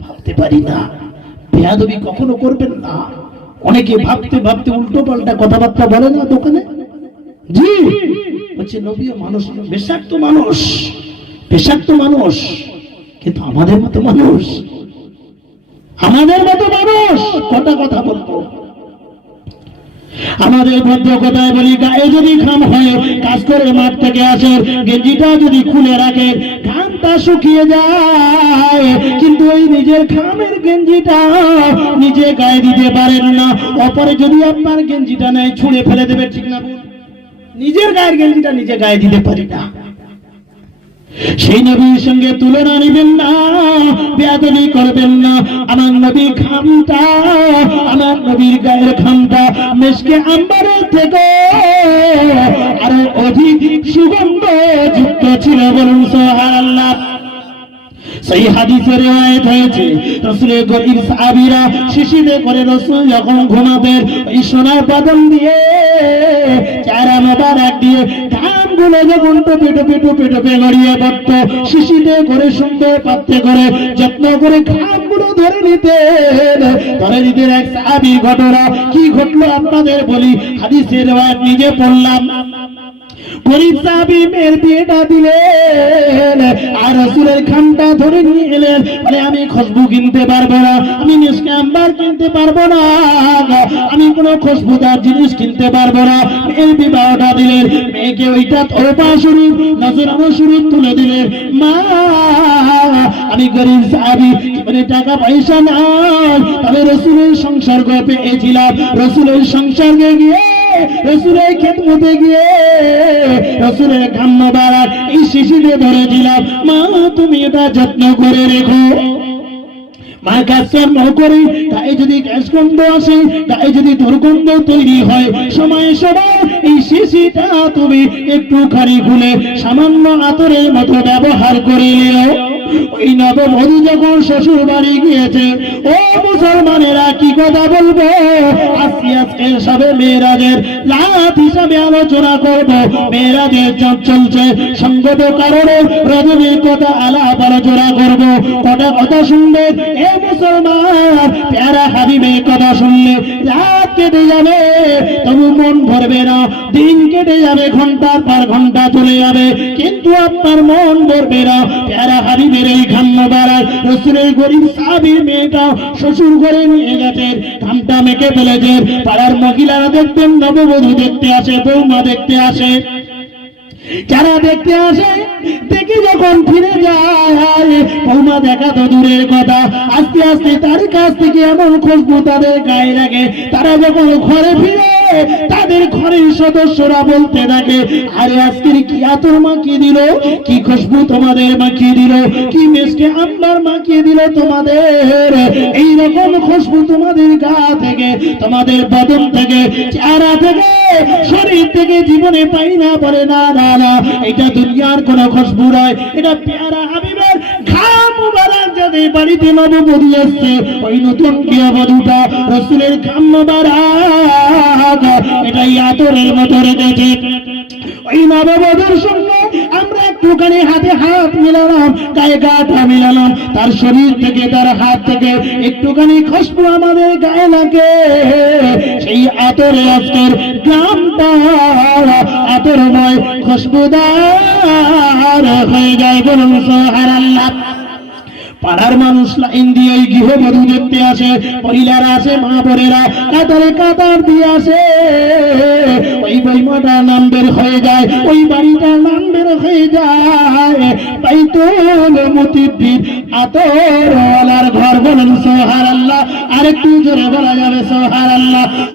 ভাবতে পারি না। বেয়াদবি কখনো করবেন না। অনেকে ভাবতে ভাবতে উল্টো পাল্টা কথাবার্তা বলে না দোকানে। জি, বলছে নবীও মানুষ মানুষ। মানুষ। কিন্তু আমাদের মতো মানুষ। আমাদের মতো মানুষ। কটা কথা বলব? আমাদের ভদ্র কথায় বলি, গায়ে যদি ঘাম হয়, কাজ করে মাঠ থেকে আসে গেঞ্জিটা যদি খুলে রাখে ঘামটা শুকিয়ে যায়। কিন্তু ওই নিজের ঘামের গেঞ্জিটা নিজে গায়ে দিতে পারেন না। অপরে যদি আপনার গেঞ্জিটা নেয়, ছুঁড়ে ফেলে দেবে, ঠিক না নিজের গায়ের গেঞ্জিটা নিজে গায়ে দিতে পারি না। সেই নবীর সঙ্গে তুলনা নেবেন না, বেয়াদবি করবেন না। আমার নবী খামটা, আমার নবীর গায়ের খামটা মেশকে আম্বারের থেকে আরও অধিক সুগন্ধ ছিল বলুন সোহার সেই হাদিসে রিওয়ায়াত হয়েছে গরিব শিশিরে করে রসুল যখন সোনার দিয়ে চারা মোবারক দিয়ে যখন গড়িয়ে শিশিতে করে সুন্দর পাত্রে করে যত্ন করে ধরে নিতেন ধরে নিতেন এক ঘটনা কি ঘটলো আপনাদের বলি হাদিসের রিওয়ায়াত নিজে পড়লাম বিয়েটা দিলেন, আর রসুলের ধরে নিয়ে এলেন। বলে আমি খুশবু কিনতে পারব না, আমি কিনতে পারব না, আমি কোনো খুশবুদার জিনিস কিনতে পারব না। মেয়ের বিবাহটা দিলেন, মেয়েকে ওইটা তোপা শুরু নজরানো শুরু তুলে দিলেন। মা, আমি গরিব সাহাবি মানে টাকা পয়সা নাই, তবে রসুলের সংসর্গ পেয়েছিলাম। রসুলের সংসর্গে গিয়ে রসুলের গিয়ে বাড়ার এই দিলাম। মা, তুমি এটা যত্ন করে রেখো। করে গায়ে যদি গ্যাস গন্ধ আসে গায়ে যদি দুর্গন্ধ তৈরি হয়, সময় সময় এই শিশিটা তুমি একটুখানি খুলে সামান্য আতরের মতো ব্যবহার করে নিও। ওই নববধূ যখন শ্বশুর বাড়ি গিয়েছে, ও মুসলমানেরা কি কথা বলব? আজকে আজকে সবে মেয়েরাজের রাত হিসাবে আলোচনা করব। মেয়েরাজের চাপ চলছে, সঙ্গত কারণে রজনীর কথা আলাপ আলোচনা করব। কটা কথা শুনবে এ মুসলমান, প্যারা হাবিবের কথা শুনলে রাত কেটে যাবে। তবু মন ভরবে না, দিন কেটে যাবে, ঘণ্টার পর ঘণ্টা চলে যাবে। কিন্তু আপনার মন ভরবে না, প্যারা হাবিবের এই ঘাম্য বাড়ায়। রসুলের গরিব সাবির মেয়েটা শ্বশুর ঘরে নিয়ে গেছেন কামটা মেকে ফেলেছেন। পাড়ার মহিলারা দেখতেন, নববধূ দেখতে আসে, বৌমা দেখতে আসে। যারা দেখতে আসে, দেখে যখন ফিরে যায় বৌমা দেখা তো দূরের কথা। আস্তে আস্তে তার কাছ থেকে এমন খুশবু তাদের গায়ে লাগে। তারা যখন ঘরে ফিরে সদস্যরা বলতে থাকে, আরে আজকের কি আতর মাখিয়ে দিল? কি খুশবু তোমাদের মাখিয়ে দিল? কি মেসকে আপনার মাখিয়ে দিল তোমাদের? এই রকম খুশবু তোমাদের গা থেকে, তোমাদের বদন থেকে, চেহারা থেকে, শরীর থেকে জীবনে পাই না বলে না না না। এটা দুনিয়ার কোন খুশবু নয়, এটা পেয়ারা যাদের বাড়িতে নববধূ আসছে। ওই নতুন গৃহবধূটা রসুলের ঘাম মুবারক এটাই আতরের মতো রেখেছে। ওই নববধূর সঙ্গে আমরা একটুখানি হাতে হাত মিলালাম, গায়ে গাটা মিলালাম। তার শরীর থেকে, তার হাত থেকে একটুখানি খুশবু আমাদের গায়ে লাগে। সেই আতরে আজকের গ্রামটা আতরময় খুশবুদার হয়ে যায় বলুন সোহার আল্লাহ পাড়ার মানুষ লাইন দিয়ে ওই গৃহবধূ দেখতে আসে মহিলারা আসে, মা বোনেরা কাতারে কাতার দিয়ে আসে। ওই বইমাটা নাম বের হয়ে যায়, ওই বাড়িটা নাম বের হয়ে যায়। বাইতুল মুতিদ্দিন আতর ঘর বলেন সোহার আল্লাহ আরেকটু জোরে বলা যাবে সোহার আল্লাহ